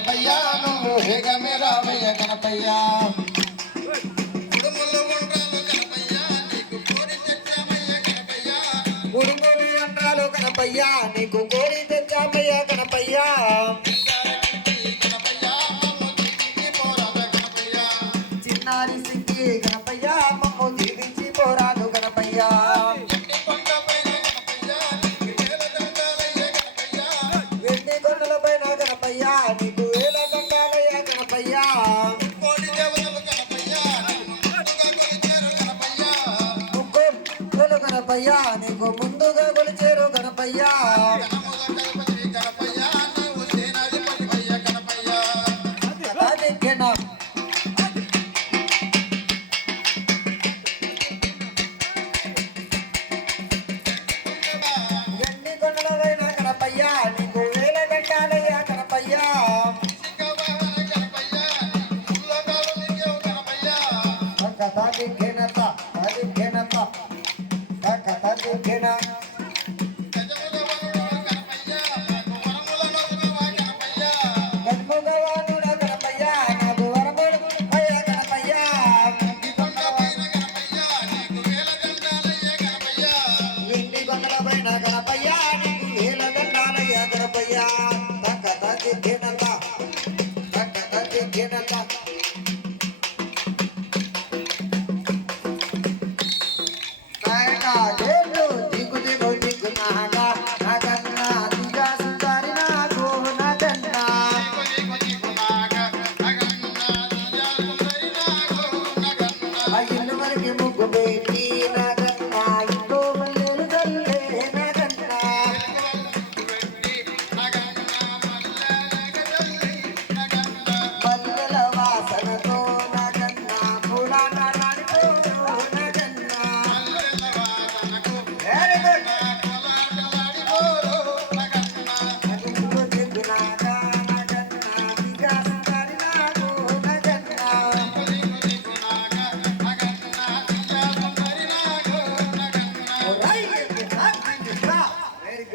గణపయ్యా నువ్వు హేగమే రామయ్య గణపయ్యా. కుడుములు ఉండ్రాలు గణపయ్యా నీకు కోరి తెచ్చామయ్య గణపయ్యా. కుడుములు ఉండ్రాలు గణపయ్యా నీకు కోరి తెచ్చామయ్య గణపయ్యా. చిన్నారి సింగి గణపయ్యా మమ్మ నీకు గణపయ్య నీకు ముందుగా కొలిచేరు గణపయ్య. కథ చెప్పిన గణపయ్యా నీకు వేల గండాలయ్యా గణపయ్యా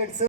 ടിക്കറ്റ്സ്